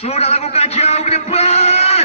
Sudah lakukan jauh ke depan.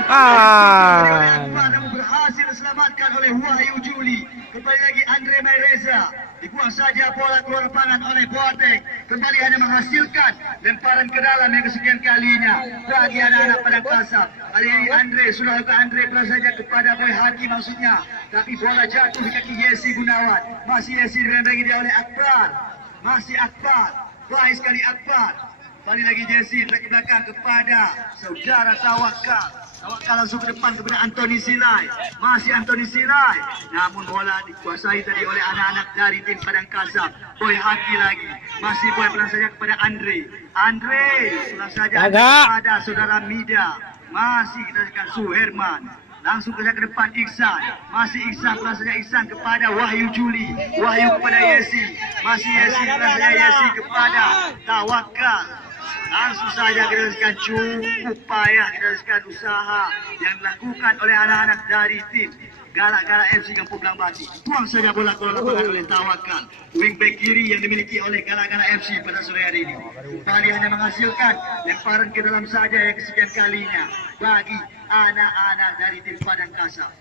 Namun berhasil diselamatkan oleh Wahyu Juli. Kembali lagi Andre Maireza. Dibuang saja bola keluar lapangan oleh Boateng. Kembali hanya menghasilkan lemparan ke dalam yang kesekian kalinya bagi anak-anak Padang Kasap. Kali ini Andre sudah lakukan Andre pelan saja kepada Boy Haki maksudnya. Tapi bola jatuh di kaki Yesi Gunawan. Masih Yesi dibentengi dia oleh Akbar. Masih Akbar. Baik sekali Akbar. Kembali lagi Jesse ke belakang kepada saudara Tawakal. Tawakal langsung ke depan kepada Antoni Silai. Masih Antoni Silai. Namun bola dikuasai tadi oleh anak-anak dari tim Padang Kasap. Boy Haki lagi. Masih Boy pelan saja kepada Andre. Andre pelan saja kepada saudara Mida. Masih kita lihat Suherman. Langsung ke depan Iksan. Masih Iksan pelan saja Iksan kepada Wahyu Juli. Wahyu kepada Yesi. Masih Yesi pelan saja Yesi kepada Tawakal. Langsung saja kita saksikan cukup payah kita saksikan usaha yang dilakukan oleh anak-anak dari tim Galak-Galak FC Kampung Belambati. Buang saja bola keluar lapangan oleh Tawakal. Wingback kiri yang dimiliki oleh Galak-Galak FC pada sore hari ini. Kembali hanya menghasilkan lemparan ke dalam saja yang kesekian kalinya bagi anak-anak dari tim Padang Kasap.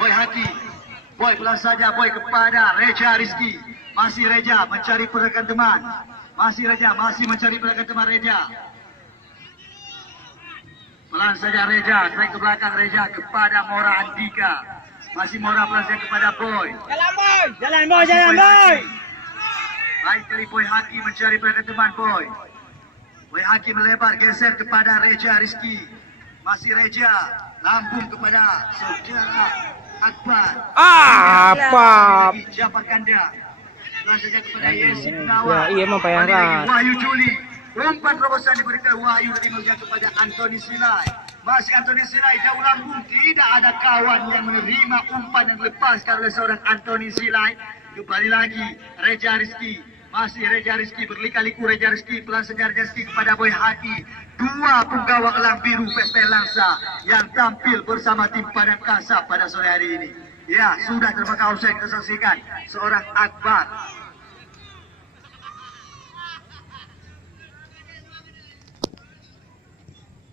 Boy Haki. Boy pelan saja Boy kepada Reja Rizki. Masih Reja mencari rekan teman. Masih Reja masih mencari rekan teman Reja. Pelan saja Reja, strike ke belakang Reja kepada Mora Andika. Masih Mora pelan saja kepada Boy. Jalan Boy, jalan Boy, jalan Boy. Baik dari Boy Haki mencari rekan teman Boy. Boy Haki melebar geser kepada Reja Rizki. Masih Reja lambung kepada saudara Akbar. Apa? Jafar Kanda. Pelan saja kepada Yesi Gunawan. Ya, iya memang payah. Wahyu Juli. Umpan terobosan diberikan Wahyu dari Malaysia kepada Antoni Silai. Masih Antoni Silai jauh lambung. Tidak ada kawan yang menerima umpan yang dilepaskan oleh seorang Antoni Silai. Kembali lagi Reja Rizki. Masih Reja Rizki berliku-liku Reja Rizki. Pelan saja Reja Rizki kepada Boy Haki. Dua penggawa elang biru PSPL Langsa yang tampil bersama tim Padang Kasap pada sore hari ini. Ya, sudah terbakar offside kita saksikan seorang Akbar.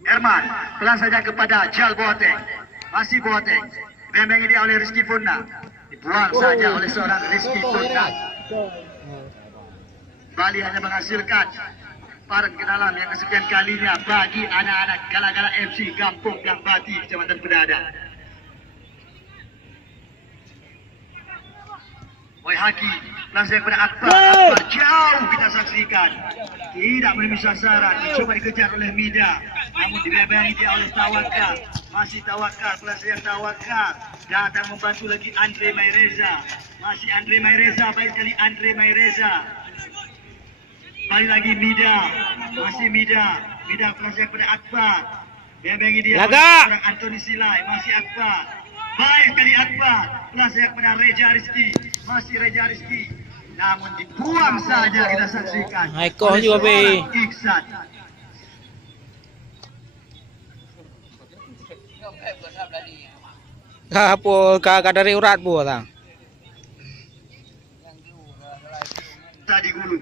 Herman, pelan saja kepada Jal Boateng. Masih Boateng. Membengi dia oleh Rizky Furna. Dibuang saja oleh seorang Rizky Furna. Bali hanya menghasilkan paran ke dalam yang kesekian kalinya bagi anak-anak Galak-Galak FC Kampung Belambati, Kecamatan Pedada. Boy Haki, langsung kepada Akbar. Akbar jauh kita saksikan. Tidak menemui sasaran, mencoba dikejar oleh Mida. Namun dibebangi dia oleh Tawakal. Masih Tawakal, pelan saja Tawakal. Datang membantu lagi Andre Maireza. Masih Andre Maireza, baik sekali Andre Maireza. Kembali lagi Mida. Masih Mida. Mida pelan saja kepada Akbar. Dibebangi dia oleh seorang Antoni Silai. Masih Akbar. Baik sekali Akbar. Pelan saja kepada Reja Rizki. Masih Reja Rizki. Namun dibuang saja kita saksikan. Haikal juga be. Iksan. Apa kagak dari urat bu tang? Tadi Ulu.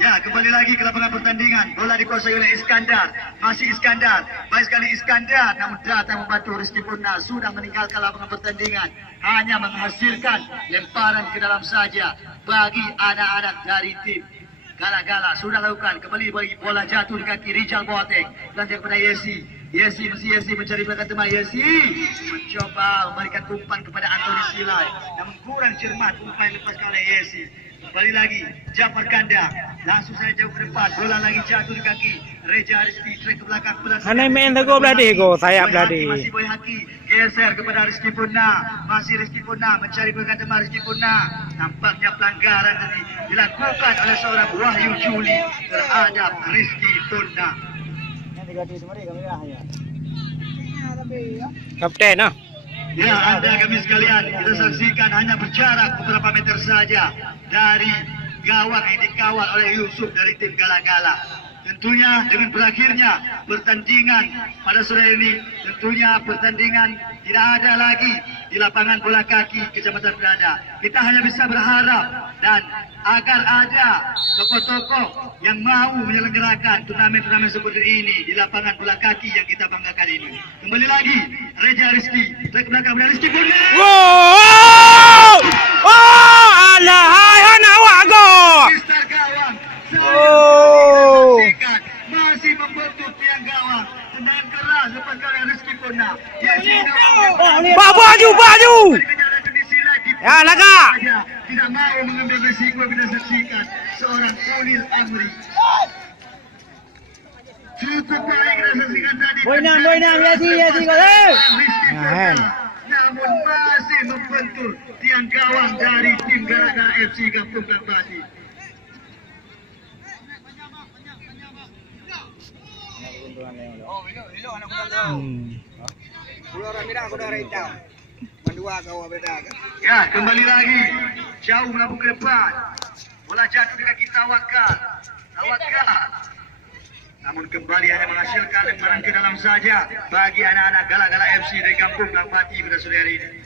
Ya, kembali lagi ke lapangan pertandingan. Bola dikuasai oleh Iskandar. Masih Iskandar. Baik sekali Iskandar. Namun datang membantu Rizky Purna. Sudah meninggalkan lapangan pertandingan. Hanya menghasilkan lemparan ke dalam saja bagi anak-anak dari tim Galak-Galak. Sudah lakukan. Kembali bagi bola jatuh di kaki Rijal Boateng. Lanjut kepada Yesi. Yesi mencari belakang teman. Yesi mencoba memberikan umpan kepada Antoni Silai. Namun kurang cermat umpan yang lepaskan oleh Yesi. Kembali lagi Jafar Kanda. Langsung saja jauh ke depan. Bola lagi jatuh di kaki Reja Rizki. Strike ke belakang. Aneh main teguh beladi go sayap beladi. Masih Boy Haki. Geser kepada Rizky Purna. Masih Rizky Purna mencari belakang teman Rizky Purna. Nampaknya pelanggaran tadi dilakukan oleh seorang Wahyu Juli terhadap Rizky Purna. Kapten ah. Ya, anda kami sekalian, kita saksikan hanya berjarak beberapa meter saja dari gawang yang dikawal oleh Yusuf dari tim Galak-Galak. Tentunya dengan berakhirnya pertandingan pada sore ini, tentunya pertandingan tidak ada lagi di lapangan bola kaki Kecamatan Belanda. Kita hanya bisa berharap dan agar ada tokoh-tokoh yang mau menyelenggarakan turnamen-turnamen seperti ini di lapangan bola kaki yang kita banggakan ini. Kembali lagi, Reja Rizky, track belakang Rizky Bunda. Wow! Oh, alah, hai anak awak go. Mister Gawang, Oh. masih membentuk tiang gawang. Tendangan keras lepas kali Rizky Bunda. Baju. Ya, lagak. Tidak mau mengambil risiko bila saksikan seorang Ulil Amri. Cukup baik kita saksikan tadi. Boy Yasi go. Nah, Namun masih membentur tiang gawang dari tim Gara-Gara FC Kampung Kambati. Ya, kembali lagi. Jauh melambung ke depan. Bola jatuh di kaki Tawakal. Namun kembali hanya menghasilkan lemparan ke dalam saja bagi anak-anak Gala-Gala FC dari Kampung Kambati pada sore hari ini.